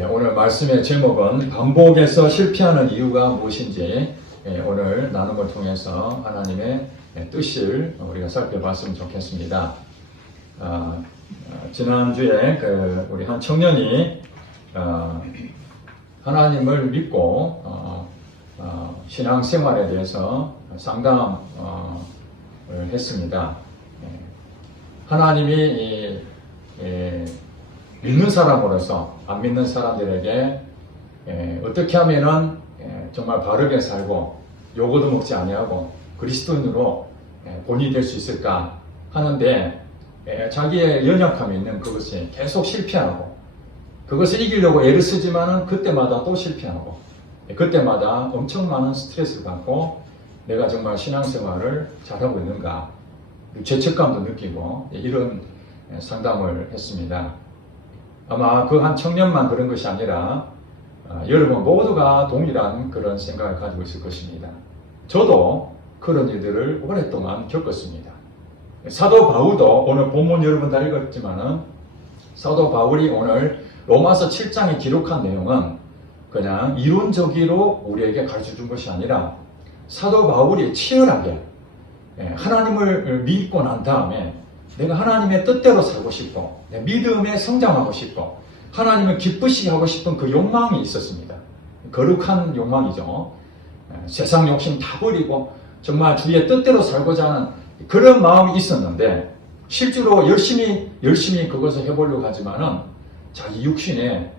오늘 말씀의 제목은 반복해서 실패하는 이유가 무엇인지 오늘 나눔을 통해서 하나님의 뜻을 우리가 살펴봤으면 좋겠습니다. 지난주에 우리 한 청년이 하나님을 믿고 신앙생활에 대해서 상담을 했습니다. 하나님이 믿는 사람으로서 안 믿는 사람들에게 어떻게 하면은 정말 바르게 살고 요거도 먹지 아니하고 그리스도인으로 본이 될 수 있을까 하는데 자기의 연약함이 있는 그것이 계속 실패하고 그것을 이기려고 애를 쓰지만은 그때마다 또 실패하고 그때마다 엄청 많은 스트레스를 받고 내가 정말 신앙생활을 잘하고 있는가 죄책감도 느끼고 이런 상담을 했습니다. 아마 그 한 청년만 그런 것이 아니라 여러분 모두가 동일한 그런 생각을 가지고 있을 것입니다. 저도 그런 일들을 오랫동안 겪었습니다. 사도 바울도 오늘 본문 여러분 다 읽었지만은 사도 바울이 오늘 로마서 7장에 기록한 내용은 그냥 이론적으로 우리에게 가르쳐 준 것이 아니라 사도 바울이 치열하게 하나님을 믿고 난 다음에 내가 하나님의 뜻대로 살고 싶고 내 믿음에 성장하고 싶고 하나님을 기쁘시게 하고 싶은 그 욕망이 있었습니다. 거룩한 욕망이죠. 세상 욕심 다 버리고 정말 주의 뜻대로 살고자 하는 그런 마음이 있었는데 실제로 열심히 그것을 해보려고 하지만은 자기 육신에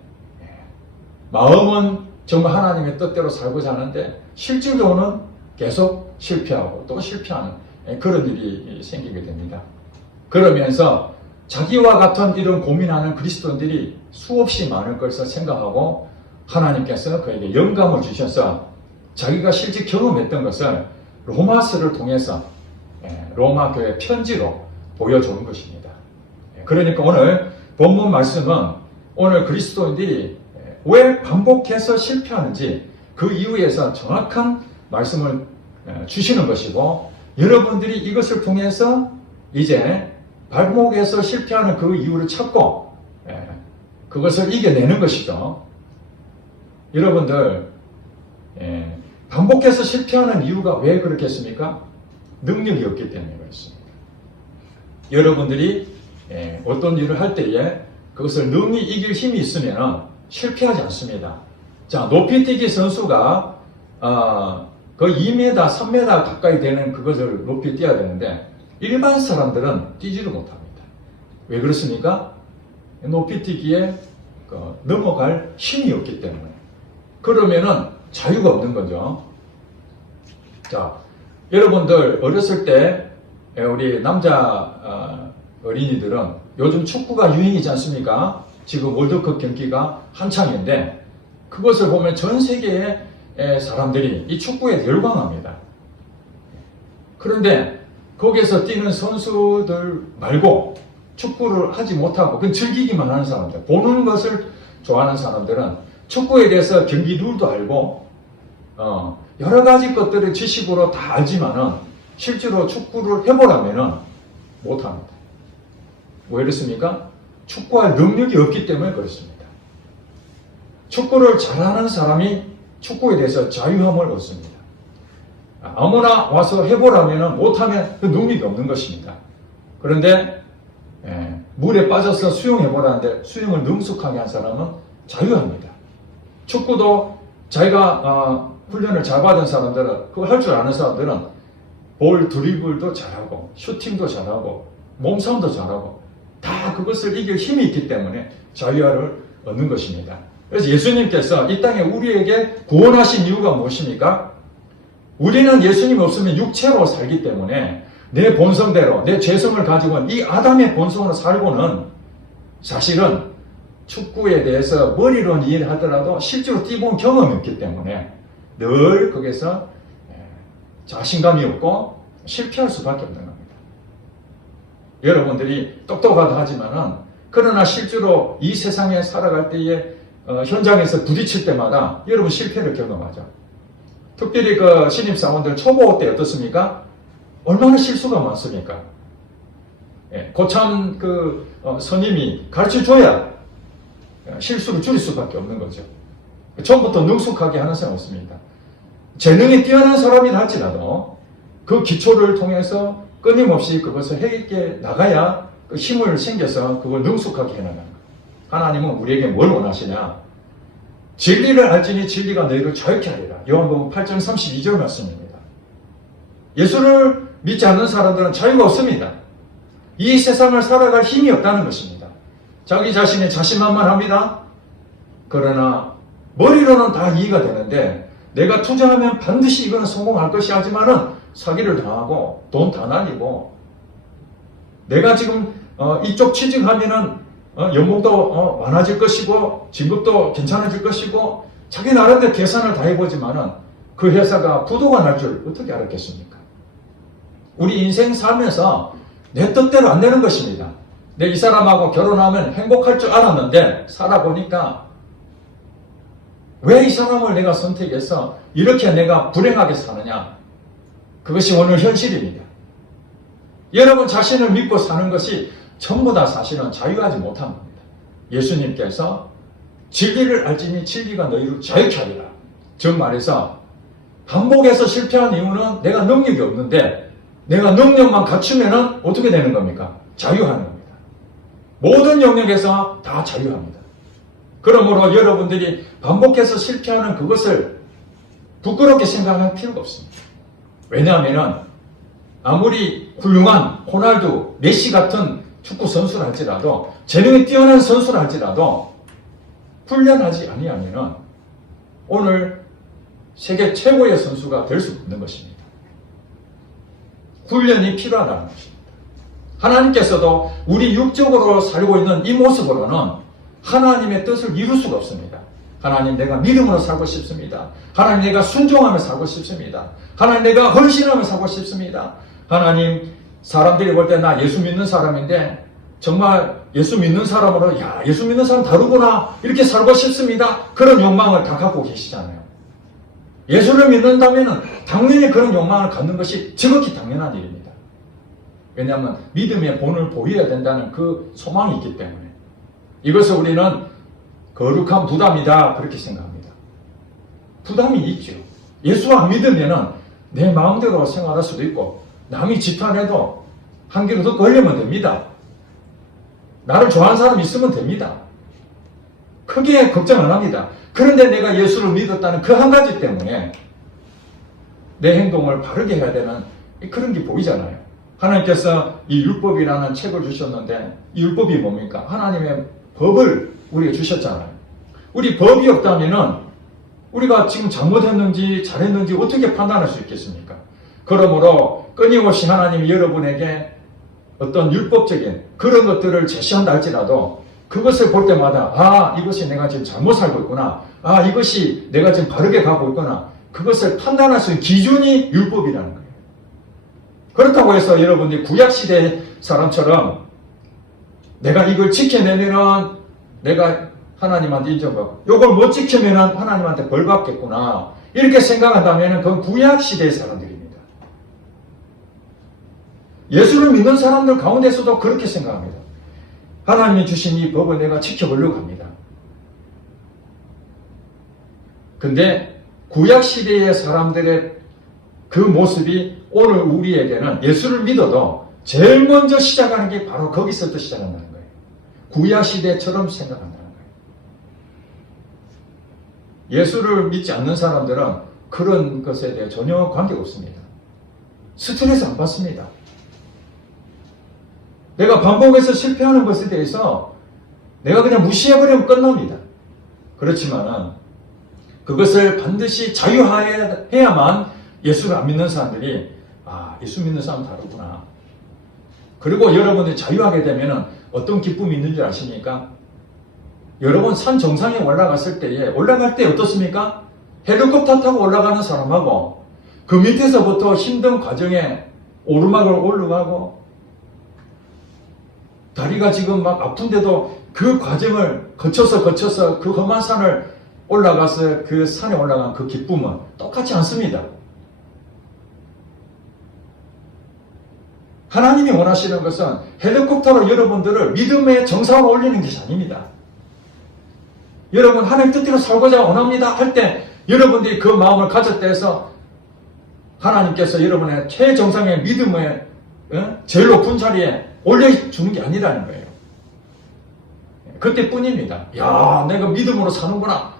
마음은 정말 하나님의 뜻대로 살고자 하는데 실질적으로는 계속 실패하고 또 실패하는 그런 일이 생기게 됩니다. 그러면서 자기와 같은 이런 고민하는 그리스도인들이 수없이 많을 것을 생각하고 하나님께서 그에게 영감을 주셔서 자기가 실제 경험했던 것을 로마서를 통해서 로마 교회 편지로 보여주는 것입니다. 그러니까 오늘 본문 말씀은 오늘 그리스도인들이 왜 반복해서 실패하는지 그 이유에서 정확한 말씀을 주시는 것이고 여러분들이 이것을 통해서 이제 발목에서 실패하는 그 이유를 찾고 그것을 이겨내는 것이죠. 여러분들 반복해서 실패하는 이유가 왜 그렇겠습니까? 능력이 없기 때문에 그렇습니다. 여러분들이 어떤 일을 할 때에 그것을 능히 이길 힘이 있으면 실패하지 않습니다. 자, 높이뛰기 선수가 거의 2m, 3m 가까이 되는 그것을 높이 뛰어야 되는데 일반 사람들은 뛰지를 못합니다. 왜 그렇습니까? 높이뛰기에 넘어갈 힘이 없기 때문에. 그러면은 자유가 없는 거죠. 자, 여러분들 어렸을 때 우리 남자 어린이들은 요즘 축구가 유행이지 않습니까? 지금 월드컵 경기가 한창인데 그것을 보면 전 세계의 사람들이 이 축구에 열광합니다. 그런데 거기에서 뛰는 선수들 말고 축구를 하지 못하고 그건 즐기기만 하는 사람들, 보는 것을 좋아하는 사람들은 축구에 대해서 경기 룰도 알고 여러 가지 것들을 지식으로 다 알지만은 실제로 축구를 해보라면은 못합니다. 왜 그렇습니까? 축구할 능력이 없기 때문에 그렇습니다. 축구를 잘하는 사람이 축구에 대해서 자유함을 얻습니다. 아무나 와서 해보라면 못하면 그 능력이 없는 것입니다. 그런데 물에 빠져서 수영해보라는데 수영을 능숙하게 한 사람은 자유합니다. 축구도 자기가 훈련을 잘 받은 사람들은 그걸 할 줄 아는 사람들은 볼 드리블도 잘하고 슈팅도 잘하고 몸싸움도 잘하고 다 그것을 이길 힘이 있기 때문에 자유를 얻는 것입니다. 그래서 예수님께서 이 땅에 우리에게 구원하신 이유가 무엇입니까? 우리는 예수님 없으면 육체로 살기 때문에 내 본성대로 내 죄성을 가지고 이 아담의 본성으로 살고는 사실은 축구에 대해서 머리로는 이해를 하더라도 실제로 뛰본 경험이 없기 때문에 늘 거기서 자신감이 없고 실패할 수밖에 없는 겁니다. 여러분들이 똑똑하다 하지만은 그러나 실제로 이 세상에 살아갈 때에 현장에서 부딪힐 때마다 여러분 실패를 경험하죠. 특별히 그 신입사원들 초보 때 어떻습니까? 얼마나 실수가 많습니까? 고참 그 선임이 가르쳐 줘야 실수를 줄일 수밖에 없는 거죠. 처음부터 능숙하게 하는 사람 없습니다. 재능이 뛰어난 사람이라 할지라도 그 기초를 통해서 끊임없이 그것을 해결해 나가야 그 힘을 생겨서 그걸 능숙하게 해나가는 거예요. 하나님은 우리에게 뭘 원하시냐? 진리를 알지니 진리가 너희를 자유케 하리라. 요한복음 8장 32절 말씀입니다. 예수를 믿지 않는 사람들은 자유가 없습니다. 이 세상을 살아갈 힘이 없다는 것입니다. 자기 자신이 자신만만합니다. 그러나 머리로는 다 이해가 되는데 내가 투자하면 반드시 이거는 성공할 것이 하지만은 사기를 당하고 돈 다 날리고 내가 지금 이쪽 취직하면은 연봉도 많아질 것이고 진급도 괜찮아질 것이고 자기 나름대로 계산을 다 해보지만은 그 회사가 부도가 날 줄 어떻게 알았겠습니까? 우리 인생 살면서 내 뜻대로 안 되는 것입니다. 내 이 사람하고 결혼하면 행복할 줄 알았는데 살아보니까 왜 이 사람을 내가 선택해서 이렇게 내가 불행하게 사느냐? 그것이 오늘 현실입니다. 여러분 자신을 믿고 사는 것이 전부 다 사실은 자유하지 못한 겁니다. 예수님께서 진리를 알지니 진리가 너희를 자유케 하리라. 즉 말해서 반복해서 실패한 이유는 내가 능력이 없는데 내가 능력만 갖추면 어떻게 되는 겁니까? 자유하는 겁니다. 모든 영역에서 다 자유합니다. 그러므로 여러분들이 반복해서 실패하는 그것을 부끄럽게 생각할 필요가 없습니다. 왜냐하면 아무리 훌륭한 호날두, 메시 같은 축구 선수를 할지라도 재능이 뛰어난 선수를 할지라도 훈련하지 아니하면 오늘 세계 최고의 선수가 될 수 없는 것입니다. 훈련이 필요하다는 것입니다. 하나님께서도 우리 육적으로 살고 있는 이 모습으로는 하나님의 뜻을 이룰 수가 없습니다. 하나님 내가 믿음으로 살고 싶습니다. 하나님 내가 순종하며 살고 싶습니다. 하나님 내가 헌신하며 살고 싶습니다. 하나님 사람들이 볼 때 나 예수 믿는 사람인데 정말 예수 믿는 사람으로 야 예수 믿는 사람 다르구나 이렇게 살고 싶습니다. 그런 욕망을 다 갖고 계시잖아요. 예수를 믿는다면 당연히 그런 욕망을 갖는 것이 지극히 당연한 일입니다. 왜냐하면 믿음의 본을 보여야 된다는 그 소망이 있기 때문에 이것을 우리는 거룩한 부담이다 그렇게 생각합니다. 부담이 있죠. 예수 안 믿으면 내 마음대로 생활할 수도 있고 남이 지탄해도 한 귀로 더 걸리면 됩니다. 나를 좋아하는 사람이 있으면 됩니다. 크게 걱정 안 합니다. 그런데 내가 예수를 믿었다는 그 한 가지 때문에 내 행동을 바르게 해야 되는 그런 게 보이잖아요. 하나님께서 이 율법이라는 책을 주셨는데 이 율법이 뭡니까? 하나님의 법을 우리에게 주셨잖아요. 우리 법이 없다면은 우리가 지금 잘못했는지 잘했는지 어떻게 판단할 수 있겠습니까? 그러므로 끊임없이 하나님이 여러분에게 어떤 율법적인 그런 것들을 제시한다 할지라도 그것을 볼 때마다 아 이것이 내가 지금 잘못 살고 있구나. 아 이것이 내가 지금 바르게 가고 있구나. 그것을 판단할 수 있는 기준이 율법이라는 거예요. 그렇다고 해서 여러분들이 구약시대 사람처럼 내가 이걸 지켜내면은 내가 하나님한테 인정받고 이걸 못 지키면은 하나님한테 벌 받겠구나. 이렇게 생각한다면 그건 구약시대의 사람들입니다. 예수를 믿는 사람들 가운데서도 그렇게 생각합니다. 하나님이 주신 이 법을 내가 지켜보려고 합니다. 근데 구약시대의 사람들의 그 모습이 오늘 우리에게는 예수를 믿어도 제일 먼저 시작하는 게 바로 거기서부터 시작한다는 거예요. 구약시대처럼 생각한다는 거예요. 예수를 믿지 않는 사람들은 그런 것에 대해 전혀 관계가 없습니다. 스트레스 안 받습니다. 내가 반복해서 실패하는 것에 대해서 내가 그냥 무시해버리면 끝납니다. 그렇지만은 그것을 반드시 자유해야만 예수를 안 믿는 사람들이 아 예수 믿는 사람 다르구나. 그리고 여러분들이 자유하게 되면 어떤 기쁨이 있는 줄 아십니까? 여러분 산 정상에 올라갔을 때에 올라갈 때 어떻습니까? 헬리콥터 타고 올라가는 사람하고 그 밑에서부터 힘든 과정에 오르막을 올라가고 다리가 지금 막 아픈데도 그 과정을 거쳐서 그 험한 산을 올라가서 그 산에 올라간 그 기쁨은 똑같지 않습니다. 하나님이 원하시는 것은 헬리콥터로 여러분들을 믿음의 정상으로 올리는 것이 아닙니다. 여러분 하나님 뜻대로 살고자 원합니다 할 때 여러분들이 그 마음을 가졌다 해서 하나님께서 여러분의 최정상의 믿음의 제일 높은 자리에 올려주는 게 아니라는 거예요. 그때뿐입니다. 야, 내가 믿음으로 사는구나.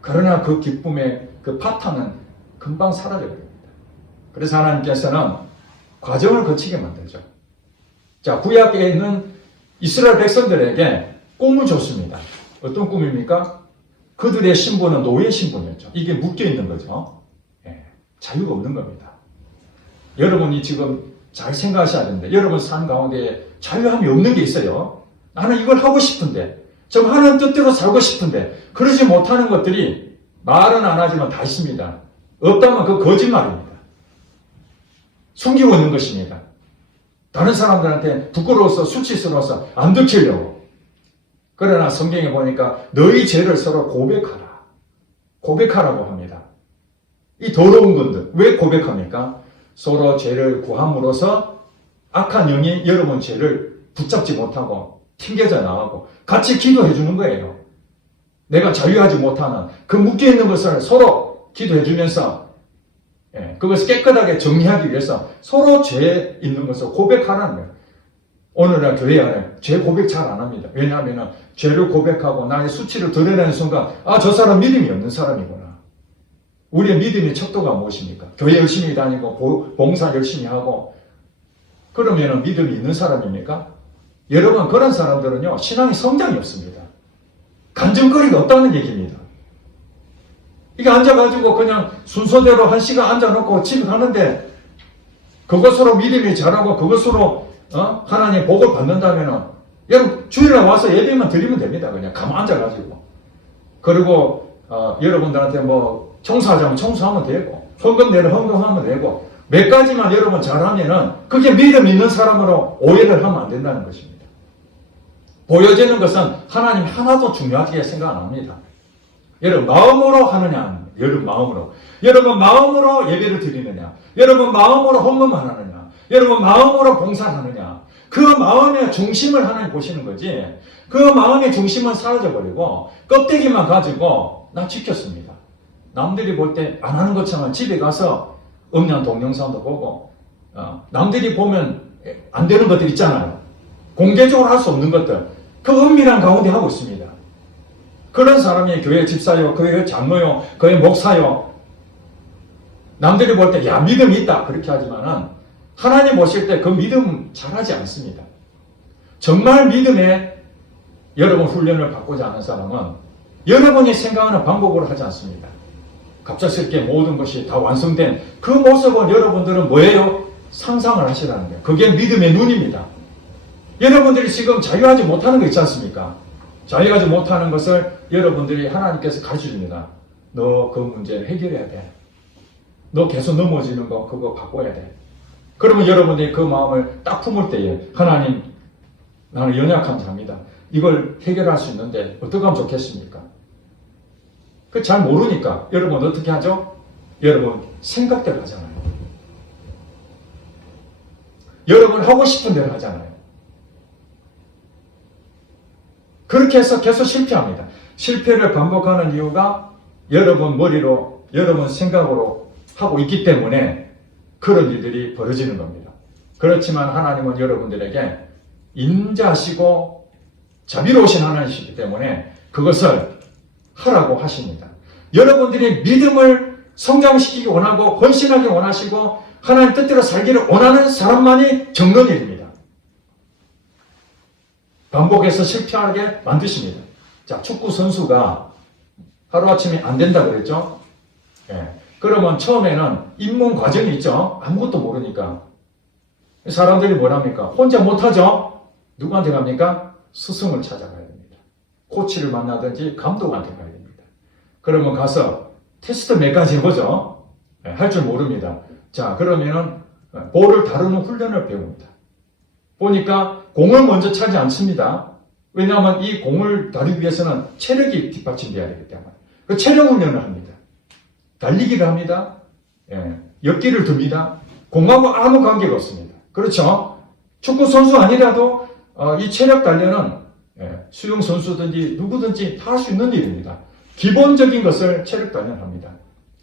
그러나 그 기쁨의 그 파탄은 금방 사라져버립니다. 그래서 하나님께서는 과정을 거치게 만들죠. 자, 구약에 있는 이스라엘 백성들에게 꿈을 줬습니다. 어떤 꿈입니까? 그들의 신분은 노예 신분이었죠. 이게 묶여있는 거죠. 예, 자유가 없는 겁니다. 여러분이 지금 잘 생각하셔야 되는데 여러분 삶 가운데 자유함이 없는 게 있어요. 나는 이걸 하고 싶은데 좀 하나님 뜻대로 살고 싶은데 그러지 못하는 것들이 말은 안 하지만 다 있습니다. 없다면 그 거짓말입니다. 숨기고 있는 것입니다. 다른 사람들한테 부끄러워서 수치스러워서 안 들키려고. 그러나 성경에 보니까 너희 죄를 서로 고백하라. 고백하라고 합니다. 이 더러운 것들 왜 고백합니까? 서로 죄를 구함으로써 악한 영이 여러분 죄를 붙잡지 못하고 튕겨져 나가고 같이 기도해 주는 거예요. 내가 자유하지 못하는 그 묶여있는 것을 서로 기도해 주면서 그것을 깨끗하게 정리하기 위해서 서로 죄 있는 것을 고백하라는 거예요. 오늘날 교회 안에 죄 고백 잘 안 합니다. 왜냐하면 죄를 고백하고 나의 수치를 드러내는 순간 아, 저 사람 믿음이 없는 사람이구나. 우리의 믿음의 척도가 무엇입니까? 교회 열심히 다니고 봉사 열심히 하고 그러면 믿음이 있는 사람입니까? 여러분 그런 사람들은요 신앙의 성장이 없습니다. 간증거리가 없다는 얘기입니다. 이게 앉아가지고 그냥 순서대로 한 시간 앉아놓고 집에 가는데 그것으로 믿음이 자라고 그것으로 하나님 복을 받는다면 여러분 주일날 와서 예배만 드리면 됩니다. 그냥 가만 앉아가지고 그리고 여러분들한테 뭐 청소하자면 청소하면 되고 헌금 내는 헌금하면 되고 몇 가지만 여러분 잘하면은 그게 믿음 있는 사람으로 오해를 하면 안 된다는 것입니다. 보여지는 것은 하나님 하나도 중요하게 생각 안 합니다. 여러분 마음으로 하느냐, 여러분 마음으로. 여러분 마음으로 예배를 드리느냐, 여러분 마음으로 헌금하느냐, 여러분 마음으로 봉사하느냐. 그 마음의 중심을 하나님 보시는 거지. 그 마음의 중심은 사라져버리고 껍데기만 가지고 나 지켰습니다. 남들이 볼 때 안 하는 것처럼 집에 가서 음란 동영상도 보고 남들이 보면 안 되는 것들 있잖아요. 공개적으로 할 수 없는 것들. 그 은밀한 가운데 하고 있습니다. 그런 사람이 교회 집사요, 교회 장로요, 교회 목사요. 남들이 볼 때 야 믿음이 있다 그렇게 하지만은 하나님 보실 때 그 믿음 잘하지 않습니다. 정말 믿음에 여러분 훈련을 받고자 하는 사람은 여러분이 생각하는 방법으로 하지 않습니다. 갑작스럽게 모든 것이 다 완성된 그 모습을 여러분들은 뭐예요? 상상을 하시라는 거예요. 그게 믿음의 눈입니다. 여러분들이 지금 자유하지 못하는 거 있지 않습니까? 자유하지 못하는 것을 여러분들이 하나님께서 가르쳐 줍니다. 너 그 문제를 해결해야 돼. 너 계속 넘어지는 거 그거 바꿔야 돼. 그러면 여러분들이 그 마음을 딱 품을 때에 하나님 나는 연약한 자입니다. 이걸 해결할 수 있는데 어떻게 하면 좋겠습니까? 그 잘 모르니까 여러분 어떻게 하죠? 여러분 생각대로 하잖아요. 여러분 하고 싶은 대로 하잖아요. 그렇게 해서 계속 실패합니다. 실패를 반복하는 이유가 여러분 머리로, 여러분 생각으로 하고 있기 때문에 그런 일들이 벌어지는 겁니다. 그렇지만 하나님은 여러분들에게 인자하시고 자비로우신 하나님이시기 때문에 그것을 하라고 하십니다. 여러분들이 믿음을 성장시키기 원하고 헌신하기 원하시고 하나님 뜻대로 살기를 원하는 사람만이 적는 일입니다. 반복해서 실패하게 만드십니다. 자, 축구 선수가 하루아침에 안 된다 그랬죠? 예. 그러면 처음에는 입문 과정이 있죠? 아무것도 모르니까. 사람들이 뭐랍니까? 혼자 못하죠? 누구한테 갑니까? 스승을 찾아가야 됩니다. 코치를 만나든지 감독한테 가야 됩니다. 그러면 가서 테스트 몇 가지 해보죠? 예, 할 줄 모릅니다. 자, 그러면은 볼을 다루는 훈련을 배웁니다. 보니까 공을 먼저 차지 않습니다. 왜냐하면 이 공을 다루기 위해서는 체력이 뒷받침돼야 되기 때문에. 그 체력 훈련을 합니다. 달리기를 합니다. 예, 역기를 듭니다. 공하고 아무 관계가 없습니다. 그렇죠? 축구 선수 아니라도 이 체력 단련은 수영 선수든지 누구든지 다 할 수 있는 일입니다. 기본적인 것을 체력단련을 합니다.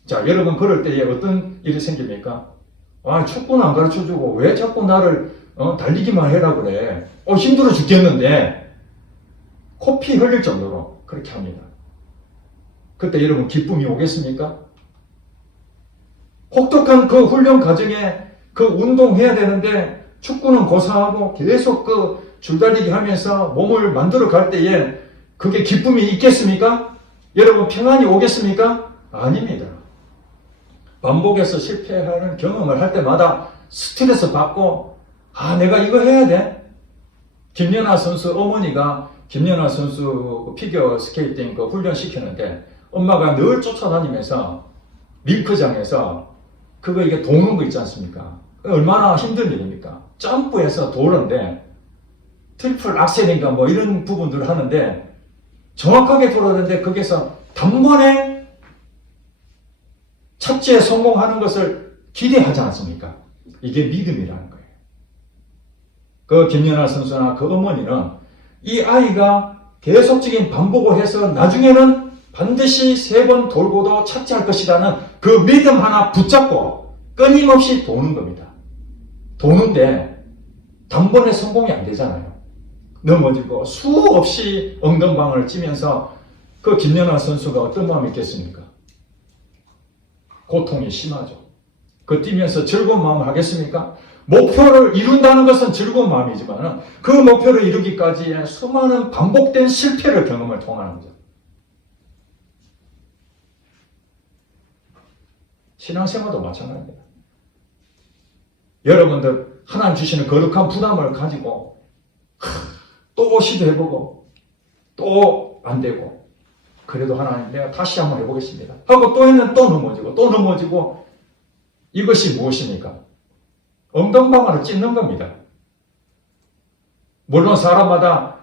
자, 여러분 그럴 때에 어떤 일이 생깁니까? 축구는 안 가르쳐주고 왜 자꾸 나를 달리기만 해라 그래. 힘들어 죽겠는데 코피 흘릴 정도로 그렇게 합니다. 그때 여러분 기쁨이 오겠습니까? 혹독한 그 훈련 과정에 그 운동해야 되는데 축구는 고사하고 계속 그 줄달리기 하면서 몸을 만들어 갈 때에 그게 기쁨이 있겠습니까? 여러분 평안이 오겠습니까? 아닙니다. 반복해서 실패하는 경험을 할 때마다 스트레스 받고 내가 이거 해야 돼? 김연아 선수 어머니가 김연아 선수 피겨 스케이팅 그 훈련 시키는데 엄마가 늘 쫓아다니면서 링크장에서 그거 이게 도는 거 있지 않습니까? 얼마나 힘든 일입니까? 점프해서 도는데 트리플 악셀인가 뭐 이런 부분들을 하는데 정확하게 돌아오는데 거기서 단번에 착지에 성공하는 것을 기대하지 않습니까? 이게 믿음이라는 거예요. 그 김연아 선수나 그 어머니는 이 아이가 계속적인 반복을 해서 나중에는 반드시 3번 돌고도 착지할 것이라는 그 믿음 하나 붙잡고 끊임없이 도는 겁니다. 도는데 단번에 성공이 안 되잖아요. 넘어지고 수없이 엉덩방을 찌면서 그 김연아 선수가 어떤 마음이 있겠습니까? 고통이 심하죠. 그 뛰면서 즐거운 마음을 하겠습니까? 목표를 이룬다는 것은 즐거운 마음이지만 그 목표를 이루기까지의 수많은 반복된 실패를 경험을 통하는 거죠. 신앙생활도 마찬가지입니다. 여러분들 하나님 주시는 거룩한 부담을 가지고 또 시도해보고 또 안 되고 그래도 하나님 내가 다시 한번 해보겠습니다 하고 또 했는데 또 넘어지고 이것이 무엇입니까? 엉덩방아를 찢는 겁니다. 물론 사람마다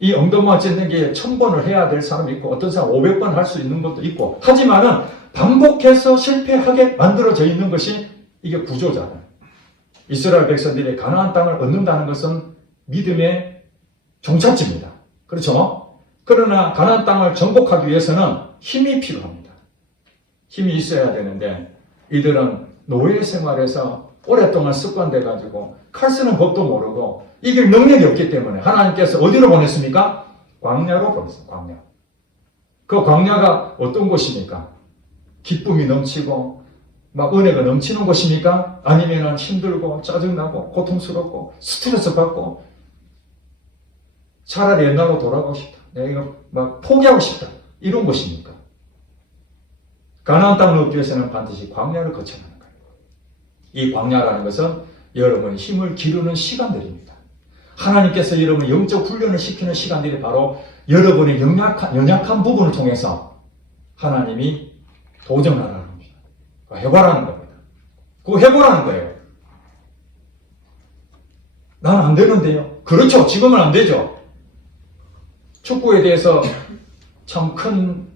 이 엉덩방아 찢는 게 1000번을 해야 될 사람이 있고 어떤 사람 500번 할 수 있는 것도 있고 하지만은 반복해서 실패하게 만들어져 있는 것이 이게 구조잖아요. 이스라엘 백성들이 가나안 땅을 얻는다는 것은 믿음의 종착지입니다. 그렇죠? 그러나 가나안 땅을 정복하기 위해서는 힘이 필요합니다. 힘이 있어야 되는데 이들은 노예 생활에서 오랫동안 습관돼가지고 칼 쓰는 법도 모르고 이길 능력이 없기 때문에 하나님께서 어디로 보냈습니까? 광야로 보냈습니다. 광야. 그 광야가 어떤 곳입니까? 기쁨이 넘치고 막 은혜가 넘치는 곳입니까? 아니면 힘들고 짜증나고 고통스럽고 스트레스 받고 차라리 옛날로 돌아가고 싶다. 내가 이거 막 포기하고 싶다. 이런 곳입니까? 가나안 땅을 얻기 위해서는 반드시 광야를 거쳐야 하는 거예요. 이 광야라는 것은 여러분 힘을 기르는 시간들입니다. 하나님께서 여러분 영적 훈련을 시키는 시간들이 바로 여러분의 연약한 부분을 통해서 하나님이 도전하라는 겁니다. 해보라는 겁니다. 그거 해보라는 거예요. 난 안 되는데요. 그렇죠. 지금은 안 되죠. 축구에 대해서 참 큰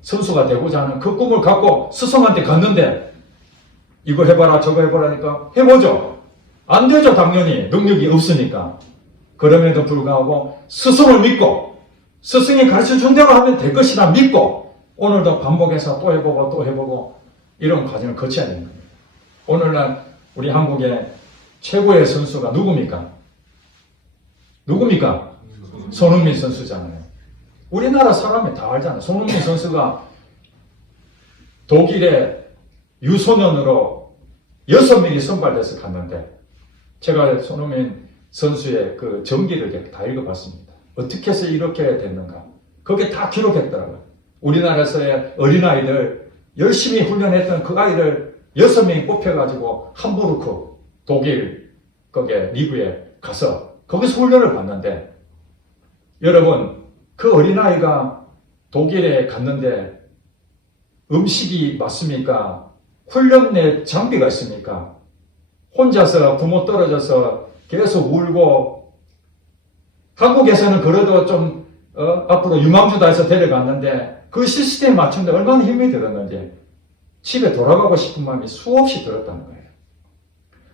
선수가 되고자 하는 그 꿈을 갖고 스승한테 갔는데 이거 해봐라 저거 해보라니까 해보죠. 안 되죠. 당연히 능력이 없으니까. 그럼에도 불구하고 스승을 믿고 스승이 가르쳐준 대로 하면 될 것이라 믿고 오늘도 반복해서 또 해보고 이런 과정을 거쳐야 되는 겁니다. 오늘날 우리 한국의 최고의 선수가 누굽니까? 손흥민 선수잖아요. 우리나라 사람이 다 알잖아요. 손흥민 선수가 독일의 유소년으로 6명이 선발돼서 갔는데 제가 손흥민 선수의 그 전기를 다 읽어봤습니다. 어떻게 해서 이렇게 됐는가? 거기에 다 기록했더라고요. 우리나라에서의 어린아이들 열심히 훈련했던 그 아이를 6명이 뽑혀가지고 함부르크 독일 거기에 리그에 가서 거기서 훈련을 받는데 여러분 그 어린아이가 독일에 갔는데 음식이 맞습니까? 훈련 내 장비가 있습니까? 혼자서 부모 떨어져서 계속 울고 한국에서는 그래도 좀 앞으로 유망주다해서 데려갔는데 그 시스템에 맞추는데 얼마나 힘이 들었는지 집에 돌아가고 싶은 마음이 수없이 들었다는 거예요.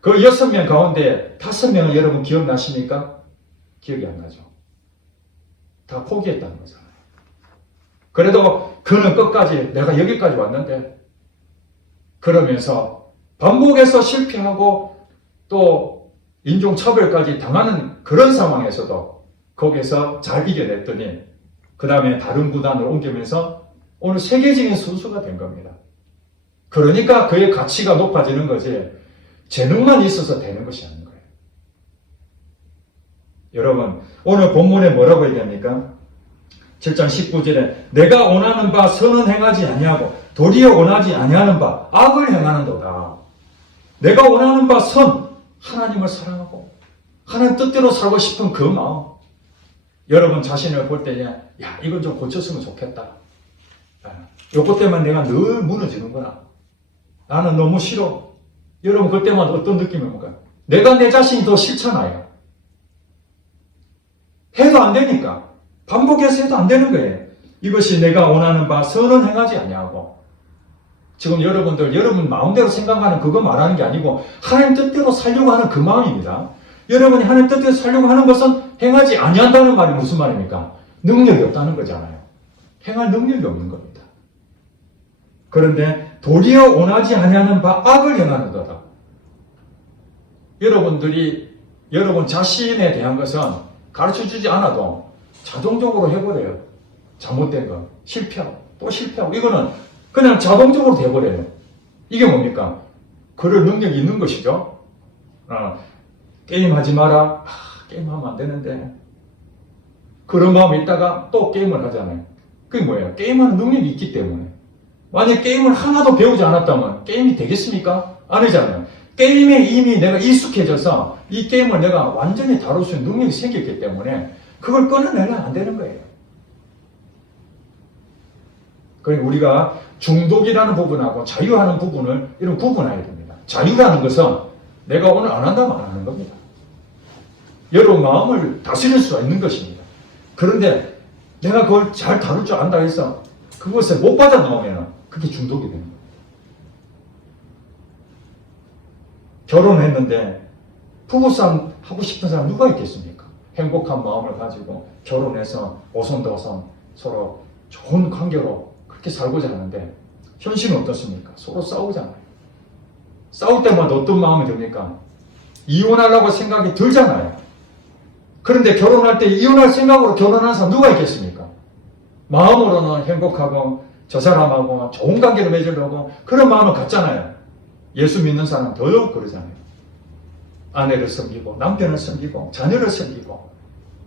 그 6명 가운데 5명은 여러분 기억나십니까? 기억이 안 나죠. 다 포기했다는 거잖아요. 그래도 그는 끝까지 내가 여기까지 왔는데 그러면서 반복해서 실패하고 또 인종차별까지 당하는 그런 상황에서도 거기서 잘 이겨냈더니 그 다음에 다른 구단을 옮기면서 오늘 세계적인 선수가 된 겁니다. 그러니까 그의 가치가 높아지는 거지 재능만 있어서 되는 것이 아닌 거예요. 여러분 오늘 본문에 뭐라고 얘기합니까? 7장 19절에 내가 원하는 바 선은 행하지 아니하고 도리어 원하지 아니하는 바 악을 행하는도다. 내가 원하는 바 선, 하나님을 사랑하고 하나님 뜻대로 살고 싶은 그 마음. 여러분 자신을 볼 때 야 이건 좀 고쳤으면 좋겠다. 요것 때문에 내가 늘 무너지는구나. 나는 너무 싫어. 여러분 그때마다 어떤 느낌입니까? 내가 내 자신이 더 싫잖아요. 해도 안 되니까. 반복해서 해도 안 되는 거예요. 이것이 내가 원하는 바 선은 행하지 아니하고 지금 여러분들 여러분 마음대로 생각하는 그거 말하는 게 아니고 하나님 뜻대로 살려고 하는 그 마음입니다. 여러분이 하나님 뜻대로 살려고 하는 것은 행하지 아니한다는 말이 무슨 말입니까? 능력이 없다는 거잖아요. 행할 능력이 없는 겁니다. 그런데 도리어 원하지 아니하는 바 악을 행하는 거다. 여러분들이 여러분 자신에 대한 것은 가르쳐주지 않아도 자동적으로 해버려요. 잘못된 거. 실패하고 또 실패하고 이거는 그냥 자동적으로 돼버려요. 이게 뭡니까? 그럴 능력이 있는 것이죠. 게임하지 마라. 게임하면 안 되는데. 그런 마음이 있다가 또 게임을 하잖아요. 그게 뭐예요? 게임하는 능력이 있기 때문에. 만약 게임을 하나도 배우지 않았다면 게임이 되겠습니까? 아니잖아요. 게임에 이미 내가 익숙해져서 이 게임을 내가 완전히 다룰 수 있는 능력이 생겼기 때문에 그걸 끊어내면 안 되는 거예요. 그러니까 우리가 중독이라는 부분하고 자유하는 부분을 이런 구분해야 됩니다. 자유라는 것은 내가 오늘 안 한다면 안 하는 겁니다. 여러분 마음을 다스릴 수가 있는 것입니다. 그런데 내가 그걸 잘 다룰 줄 안다 해서 그것을 못 받아 나오면 그게 중독이 되는 거예요. 결혼했는데 부부싸움 하고 싶은 사람 누가 있겠습니까? 행복한 마음을 가지고 결혼해서 오손도손 서로 좋은 관계로 그렇게 살고자 하는데 현실은 어떻습니까? 서로 싸우잖아요. 싸울 때마다 어떤 마음이 듭니까? 이혼하려고 생각이 들잖아요. 그런데 결혼할 때 이혼할 생각으로 결혼하는 사람 누가 있겠습니까? 마음으로는 행복하고 저 사람하고 좋은 관계를 맺으려고 그런 마음을 갖잖아요. 예수 믿는 사람 더더욱 그러잖아요. 아내를 섬기고 남편을 섬기고 자녀를 섬기고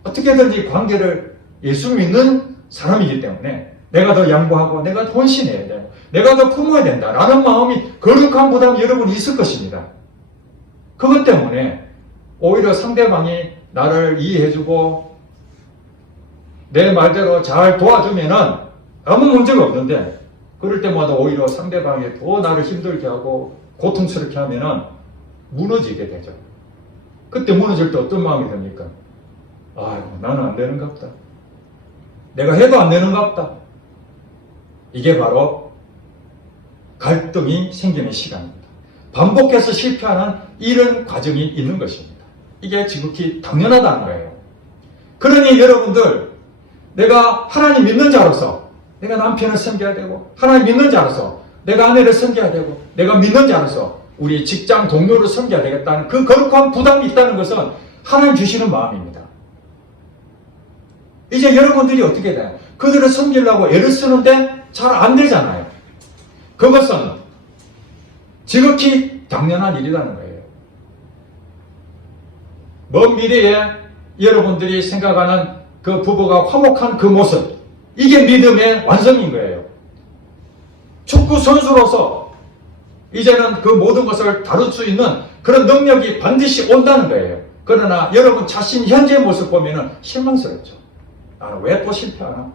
어떻게든지 관계를 예수 믿는 사람이기 때문에 내가 더 양보하고 내가 헌신해야 되고 내가 더 품어야 된다라는 마음이 거룩한 부담이 여러분이 있을 것입니다. 그것 때문에 오히려 상대방이 나를 이해해주고 내 말대로 잘 도와주면은 아무 문제가 없는데 그럴 때마다 오히려 상대방이 더 나를 힘들게 하고 고통스럽게 하면은 무너지게 되죠. 그때 무너질 때 어떤 마음이 듭니까? 아이고 나는 안 되는가 보다. 내가 해도 안 되는가 보다. 이게 바로 갈등이 생기는 시간입니다. 반복해서 실패하는 이런 과정이 있는 것입니다. 이게 지극히 당연하다는 거예요. 그러니 여러분들 내가 하나님 믿는 자로서 내가 남편을 섬겨야 되고 하나님 믿는 자로서 내가 아내를 섬겨야 되고 내가 믿는 자로서 우리 직장 동료를 섬겨야 되겠다는 그 거룩한 부담이 있다는 것은 하나님 주시는 마음입니다. 이제 여러분들이 어떻게 돼요? 그들을 섬기려고 애를 쓰는데 잘 안 되잖아요. 그것은 지극히 당연한 일이라는 거예요. 먼 미래에 여러분들이 생각하는 그 부부가 화목한 그 모습, 이게 믿음의 완성인 거예요. 축구 선수로서 이제는 그 모든 것을 다룰 수 있는 그런 능력이 반드시 온다는 거예요. 그러나 여러분 자신 현재의 모습 보면은 실망스럽죠. 나는 왜 또 실패하나?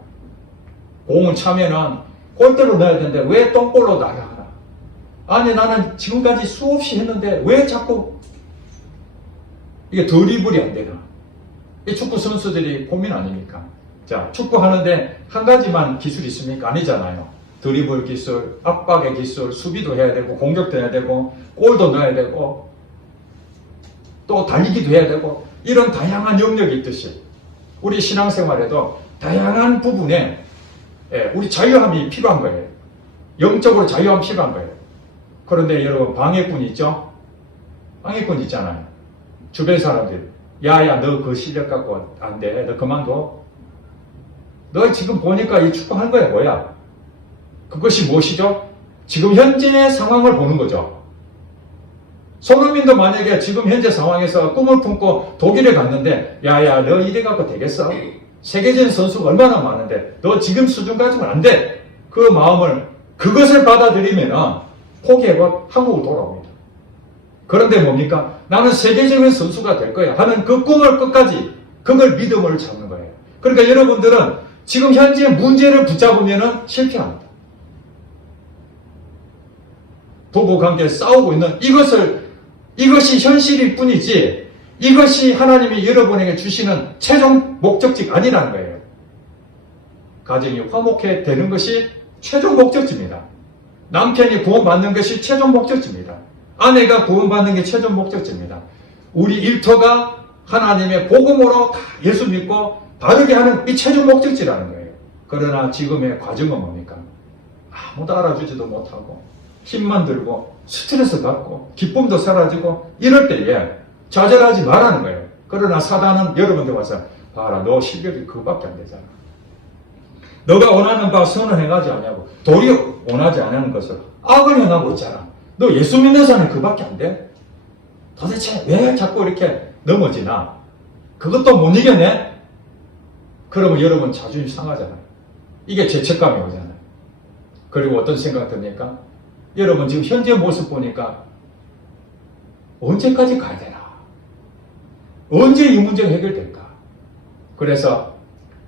공을 차면은 골대로 넣어야 되는데 왜 똥볼로 날아가나? 아니 나는 지금까지 수없이 했는데 왜 자꾸 이게 드리블이 안 되나? 이 축구 선수들이 고민 아닙니까? 자, 축구하는데 한 가지만 기술이 있습니까? 아니잖아요. 드리블 기술, 압박의 기술, 수비도 해야 되고 공격도 해야 되고 골도 넣어야 되고 또 달리기도 해야 되고 이런 다양한 영역이 있듯이 우리 신앙생활에도 다양한 부분에 우리 자유함이 필요한 거예요. 영적으로 자유함이 필요한 거예요. 그런데 여러분 방해꾼 있죠? 방해꾼 있잖아요. 주변 사람들 야야 너 그 실력 갖고 안 돼. 너 그만둬. 너 지금 보니까 이 축복한 거야 뭐야? 그것이 무엇이죠? 지금 현재의 상황을 보는 거죠. 손흥민도 만약에 지금 현재 상황에서 꿈을 품고 독일에 갔는데 야야 너 이래 갖고 되겠어? 세계적인 선수가 얼마나 많은데 너 지금 수준 가지고는 안 돼. 그 마음을 그것을 받아들이면 포기하고 한국으로 돌아옵니다. 그런데 뭡니까? 나는 세계적인 선수가 될 거야 하는 그 꿈을 끝까지 그걸 믿음을 잡는 거예요. 그러니까 여러분들은 지금 현재 문제를 붙잡으면 실패합니다. 부부관계 싸우고 있는 이것이 현실일 뿐이지 이것이 하나님이 여러분에게 주시는 최종 목적지가 아니라는 거예요. 가정이 화목해 되는 것이 최종 목적지입니다. 남편이 구원받는 것이 최종 목적지입니다. 아내가 구원받는 게 최종 목적지입니다. 우리 일터가 하나님의 복음으로 다 예수 믿고 바르게 하는 이 최종 목적지라는 거예요. 그러나 지금의 과정은 뭡니까? 아무도 알아주지도 못하고 힘만 들고 스트레스 받고 기쁨도 사라지고 이럴 때에 좌절하지 말라는 거예요. 그러나 사단은 여러분들 와서 봐라 너 실력이 그거밖에 안 되잖아. 너가 원하는 바 선언해가지 않냐고 도리어 원하지 않는 것을 악을 행하고 있잖아. 너 예수 믿는 사람은 그거밖에 안 돼? 도대체 왜 자꾸 이렇게 넘어지나? 그것도 못 이겨내? 그러면 여러분 자존심 상하잖아요. 이게 죄책감이 오잖아요. 그리고 어떤 생각 듭니까? 여러분 지금 현재 모습 보니까 언제까지 가야 되나? 언제 이 문제가 해결될까? 그래서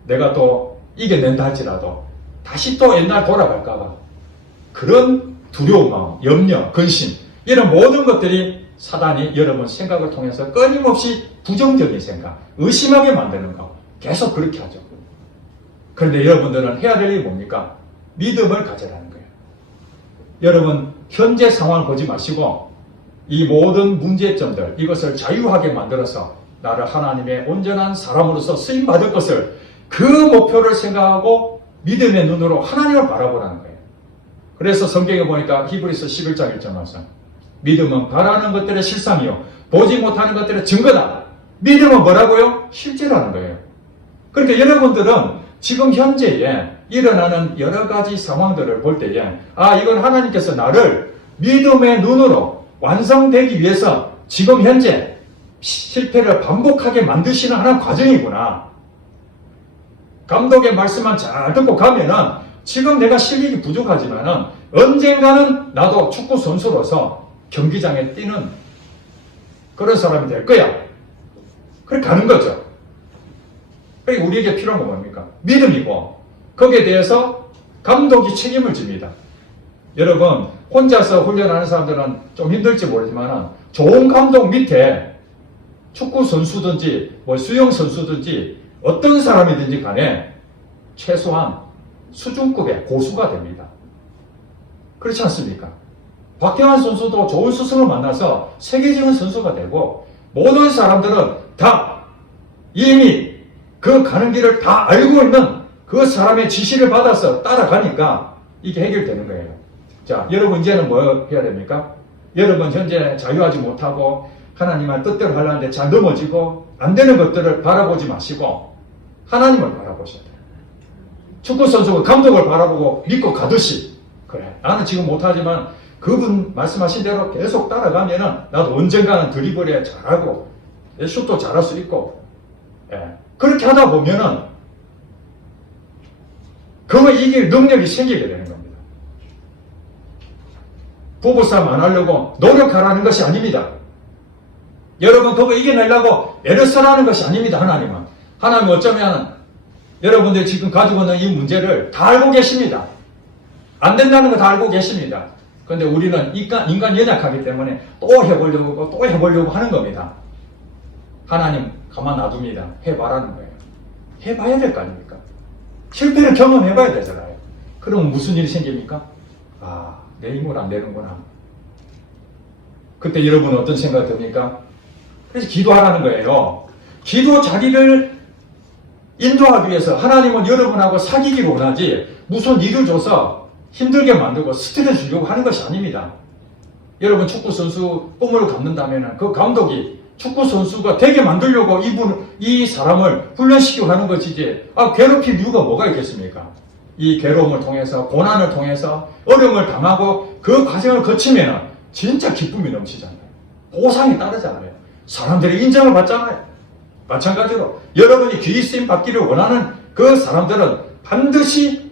내가 또 이겨낸다 할지라도 다시 또 옛날 돌아갈까봐 그런 두려운 마음, 염려, 근심 이런 모든 것들이 사단이 여러분 생각을 통해서 끊임없이 부정적인 생각, 의심하게 만드는 거 계속 그렇게 하죠. 그런데 여러분들은 해야 될 일이 뭡니까? 믿음을 가져라는 거예요. 여러분 현재 상황을 보지 마시고 이 모든 문제점들 이것을 자유하게 만들어서 나를 하나님의 온전한 사람으로서 쓰임받을 것을 그 목표를 생각하고 믿음의 눈으로 하나님을 바라보라는 거예요. 그래서 성경에 보니까 히브리서 11장 1절 말씀 믿음은 바라는 것들의 실상이요 보지 못하는 것들의 증거다. 믿음은 뭐라고요? 실제라는 거예요. 그러니까 여러분들은 지금 현재에 일어나는 여러 가지 상황들을 볼 때에 이건 하나님께서 나를 믿음의 눈으로 완성되기 위해서 지금 현재 실패를 반복하게 만드시는 하나의 과정이구나. 감독의 말씀만 잘 듣고 가면은 지금 내가 실력이 부족하지만은 언젠가는 나도 축구 선수로서 경기장에 뛰는 그런 사람이 될 거야. 그렇게 가는 거죠. 그러니까 우리에게 필요한 건 뭡니까? 믿음이고 거기에 대해서 감독이 책임을 집니다. 여러분 혼자서 훈련하는 사람들은 좀 힘들지 모르지만 좋은 감독 밑에 축구 선수든지 수영 선수든지 어떤 사람이든지 간에 최소한 수준급의 고수가 됩니다. 그렇지 않습니까? 박태환 선수도 좋은 스승을 만나서 세계적인 선수가 되고 모든 사람들은 다 이미 그 가는 길을 다 알고 있는 그 사람의 지시를 받아서 따라가니까 이게 해결되는 거예요. 자, 여러분 이제는 뭐 해야 됩니까? 여러분 현재 자유하지 못하고 하나님의 뜻대로 하려는데 잘 넘어지고 안 되는 것들을 바라보지 마시고 하나님을 바라보셔야 돼요. 축구선수가 감독을 바라보고 믿고 가듯이 그래 나는 지금 못하지만 그분 말씀하신 대로 계속 따라가면은 나도 언젠가는 드리블에 잘하고 슛도 잘할 수 있고 그렇게 하다 보면은 그거 이길 능력이 생기게 되는 겁니다. 부부싸움 안 하려고 노력하라는 것이 아닙니다. 여러분 그거 이겨내려고 애를 쓰라는 것이 아닙니다. 하나님은 어쩌면 여러분들 지금 가지고 있는 이 문제를 다 알고 계십니다. 안 된다는 거 다 알고 계십니다. 그런데 우리는 인간 연약하기 때문에 또 해보려고 하는 겁니다. 하나님 가만 놔둡니다. 해봐라는 거예요. 해봐야 될 거 아닙니까? 실패를 경험해봐야 되잖아요. 그러면 무슨 일이 생깁니까? 내 힘으로 안 되는구나. 그때 여러분은 어떤 생각이 듭니까? 그래서 기도하라는 거예요. 기도 자리를 인도하기 위해서 하나님은 여러분하고 사귀기를 원하지 무슨 일을 줘서 힘들게 만들고 스트레스 주려고 하는 것이 아닙니다. 여러분 축구 선수 꿈을 갖는다면 그 감독이 축구 선수가 되게 만들려고 이 사람을 훈련시키고 하는 것이지 괴롭힐 이유가 뭐가 있겠습니까? 이 괴로움을 통해서 고난을 통해서 어려움을 당하고 그 과정을 거치면 진짜 기쁨이 넘치잖아요. 보상이 따르잖아요. 사람들이 인정을 받잖아요. 마찬가지로 여러분이 귀히 쓰임 받기를 원하는 그 사람들은 반드시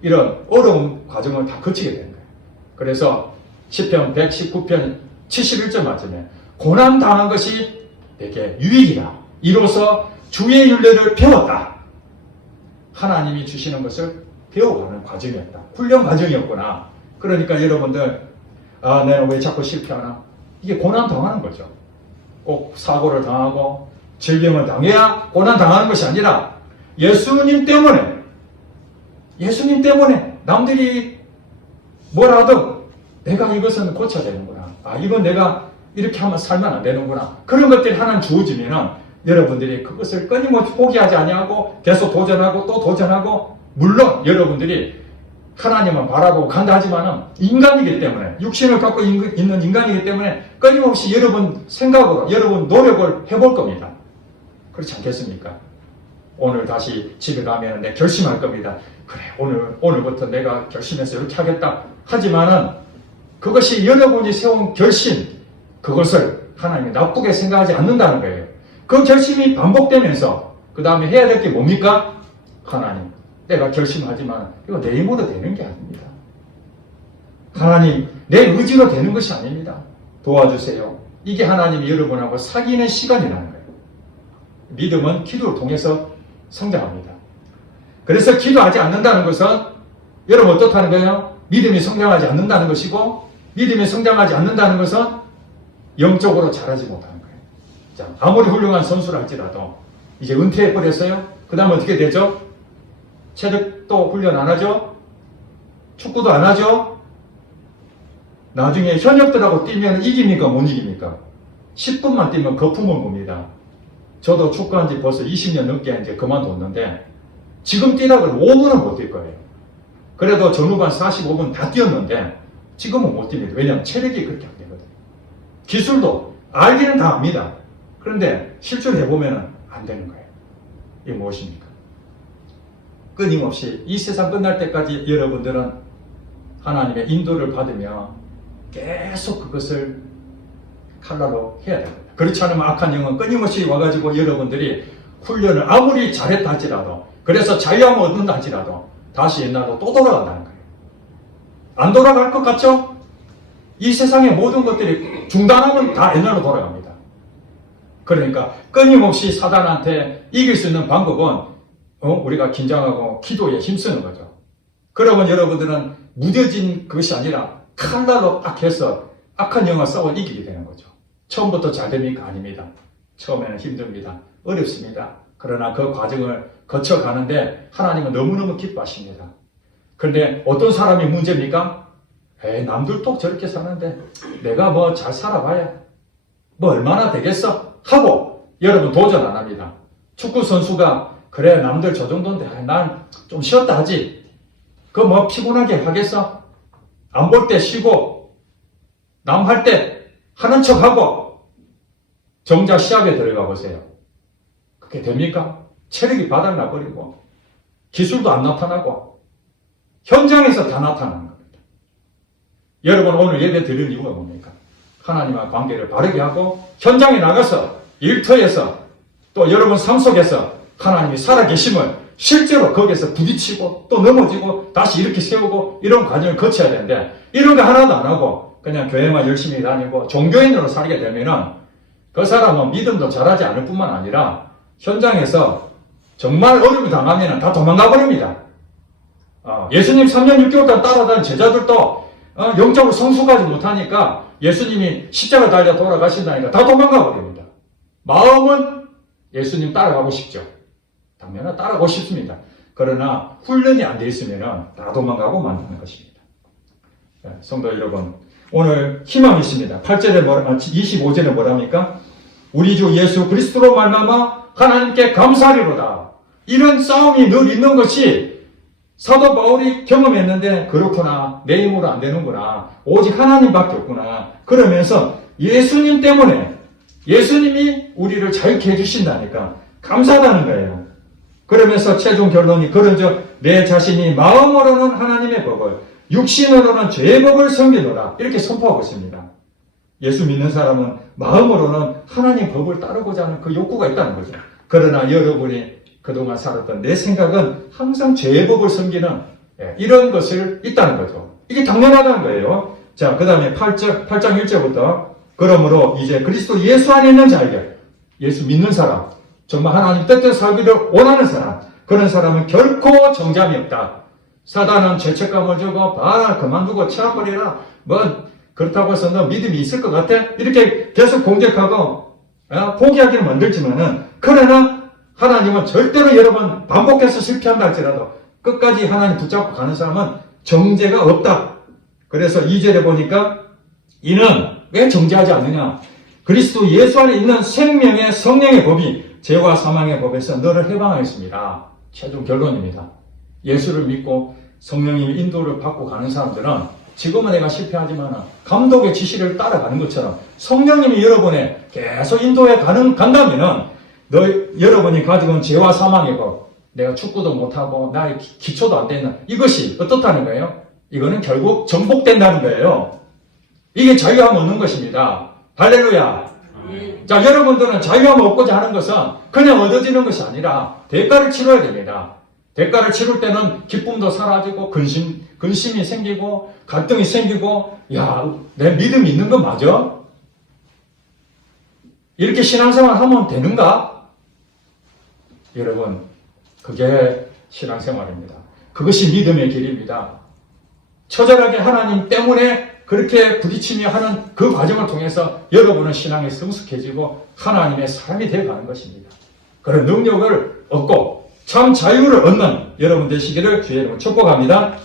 이런 어려운 과정을 다 거치게 되는 거예요. 그래서 시편 119편 71절 말씀에 고난당한 것이 내게 유익이라 이로써 주의 윤례를 배웠다. 하나님이 주시는 것을 배워가는 과정이었다. 훈련 과정이었구나. 그러니까 여러분들 내가 왜 자꾸 실패하나? 이게 고난당하는 거죠. 꼭 사고를 당하고 질병을 당해야 고난당하는 것이 아니라 예수님 때문에 남들이 뭐라 하든 내가 이것은 고쳐야 되는구나. 이건 내가 이렇게 하면 살면 안 되는구나. 그런 것들이 하나 주어지면은 여러분들이 그것을 끊임없이 포기하지 아니하고 계속 도전하고 또 도전하고 물론 여러분들이 하나님을 바라보고 간다 하지만은 인간이기 때문에 육신을 갖고 있는 인간이기 때문에 끊임없이 여러분 생각으로 여러분 노력을 해볼 겁니다. 그렇지 않겠습니까? 오늘 다시 집에 가면 내 결심할 겁니다. 그래 오늘부터 내가 결심해서 이렇게 하겠다. 하지만은 그것이 여러분이 세운 결심 그것을 하나님이 나쁘게 생각하지 않는다는 거예요. 그 결심이 반복되면서 그 다음에 해야 될 게 뭡니까? 하나님 내가 결심하지만 이거 내 힘으로 되는 게 아닙니다. 하나님 내 의지로 되는 것이 아닙니다. 도와주세요. 이게 하나님이 여러분하고 사귀는 시간이라는 거예요. 믿음은 기도를 통해서 성장합니다. 그래서 기도하지 않는다는 것은 여러분 어떻다는 거예요? 믿음이 성장하지 않는다는 것이고 믿음이 성장하지 않는다는 것은 영적으로 자라지 못하는 거예요. 자, 아무리 훌륭한 선수를 할지라도 이제 은퇴해버렸어요. 그 다음 어떻게 되죠? 체력도 훈련 안 하죠? 축구도 안 하죠? 나중에 현역들하고 뛰면 이깁니까? 못 이깁니까? 10분만 뛰면 거품을 봅니다. 저도 축구한 지 벌써 20년 넘게 이제 그만뒀는데 지금 뛰다 그러면 5분은 못 뛸 거예요. 그래도 전후반 45분 다 뛰었는데 지금은 못 뜁니다. 왜냐하면 체력이 그렇게 안 되거든요. 기술도 알기는 다 압니다. 그런데 실전을 해보면 안 되는 거예요. 이게 무엇입니까? 끊임없이 이 세상 끝날 때까지 여러분들은 하나님의 인도를 받으며 계속 그것을 칼날로 해야 됩니다. 그렇지 않으면 악한 영은 끊임없이 와가지고 여러분들이 훈련을 아무리 잘했다 할지라도 그래서 자유함을 얻는다 할지라도 다시 옛날로 또 돌아간다는 거예요. 안 돌아갈 것 같죠? 이 세상의 모든 것들이 중단하면 다 옛날로 돌아갑니다. 그러니까 끊임없이 사단한테 이길 수 있는 방법은 우리가 긴장하고 기도에 힘쓰는 거죠. 그러면 여러분들은 무뎌진 것이 아니라 칼날로 딱 해서 악한 영과 싸워 이기게 되는 거죠. 처음부터 잘 됩니까? 아닙니다. 처음에는 힘듭니다. 어렵습니다. 그러나 그 과정을 거쳐가는데 하나님은 너무너무 기뻐하십니다. 그런데 어떤 사람이 문제입니까? 남들도 저렇게 사는데 내가 뭐 잘 살아봐야 뭐 얼마나 되겠어? 하고 여러분 도전 안 합니다. 축구 선수가 그래 남들 저 정도인데 난 좀 쉬었다 하지. 그 뭐 피곤하게 하겠어? 안 볼 때 쉬고 남 할 때 하는 척하고 정작 시합에 들어가 보세요. 그게 됩니까? 체력이 바닥나 버리고 기술도 안 나타나고 현장에서 다 나타나는 겁니다. 여러분 오늘 예배 드릴 이유가 뭡니까? 하나님과 관계를 바르게 하고 현장에 나가서 일터에서 또 여러분 삶 속에서 하나님이 살아계심을 실제로 거기에서 부딪히고 또 넘어지고 다시 이렇게 세우고 이런 과정을 거쳐야 되는데 이런 거 하나도 안 하고 그냥 교회만 열심히 다니고 종교인으로 살게 되면은 그 사람은 믿음도 잘하지 않을 뿐만 아니라 현장에서 정말 어려움을 당하면 다 도망가 버립니다. 예수님 3년 6개월 동안 따라다닌 제자들도 영적으로 성숙하지 못하니까 예수님이 십자가 달려 돌아가신다니까 다 도망가 버립니다. 마음은 예수님 따라가고 싶죠. 당연히 따라가고 싶습니다. 그러나 훈련이 안 돼 있으면 다 도망가고 만드는 것입니다. 성도 여러분, 오늘 희망이 있습니다. 8절에 25절에 뭐랍니까? 우리 주 예수 그리스도로 말미암아 하나님께 감사하리로다. 이런 싸움이 늘 있는 것이 사도 바울이 경험했는데 그렇구나. 내 힘으로 안 되는구나. 오직 하나님밖에 없구나. 그러면서 예수님 때문에 예수님이 우리를 자유케 해주신다니까 감사하다는 거예요. 그러면서 최종 결론이 그런즉 내 자신이 마음으로는 하나님의 법을 육신으로는 죄의 법을 섬기노라 이렇게 선포하고 있습니다. 예수 믿는 사람은 마음으로는 하나님 법을 따르고자 하는 그 욕구가 있다는 거죠. 그러나 여러분이 그동안 살았던 내 생각은 항상 죄의 법을 섬기는 이런 것을 있다는 거죠. 이게 당연하다는 거예요. 자, 그 다음에 8장 1절부터 그러므로 이제 그리스도 예수 안에 있는 자에게 예수 믿는 사람 정말 하나님 뜻대로 살기를 원하는 사람 그런 사람은 결코 정잠이 없다. 사단은 죄책감을 주고 봐라 그만두고 치워버리라 뭐 그렇다고 해서 너 믿음이 있을 것 같아? 이렇게 계속 공격하고 포기하기는 만들지만은 그러나 하나님은 절대로 여러 번 반복해서 실패한다 할지라도 끝까지 하나님 붙잡고 가는 사람은 정죄가 없다. 그래서 2절에 보니까 이는 왜 정죄하지 않느냐? 그리스도 예수 안에 있는 생명의 성령의 법이 죄와 사망의 법에서 너를 해방하였습니다. 최종 결론입니다. 예수를 믿고 성령님의 인도를 받고 가는 사람들은 지금은 내가 실패하지만 감독의 지시를 따라가는 것처럼 성령님이 여러분의 계속 인도해 간다면은 여러분이 가지고 있는 죄와 사망의 법, 내가 축구도 못하고 나의 기초도 안 되는 이것이 어떻다는 거예요? 이거는 결국 정복된다는 거예요. 이게 자유함 얻는 것입니다. 할렐루야. 자, 여러분들은 자유함 얻고자 하는 것은 그냥 얻어지는 것이 아니라 대가를 치러야 됩니다. 대가를 치를 때는 기쁨도 사라지고 근심이 생기고 갈등이 생기고 야, 내 믿음이 있는 거 맞아? 이렇게 신앙생활 하면 되는가? 여러분, 그게 신앙생활입니다. 그것이 믿음의 길입니다. 처절하게 하나님 때문에 그렇게 부딪히며 하는 그 과정을 통해서 여러분은 신앙에 성숙해지고 하나님의 사람이 되어가는 것입니다. 그런 능력을 얻고 참 자유를 얻는 여러분 되시기를 주의 이름으로 축복합니다.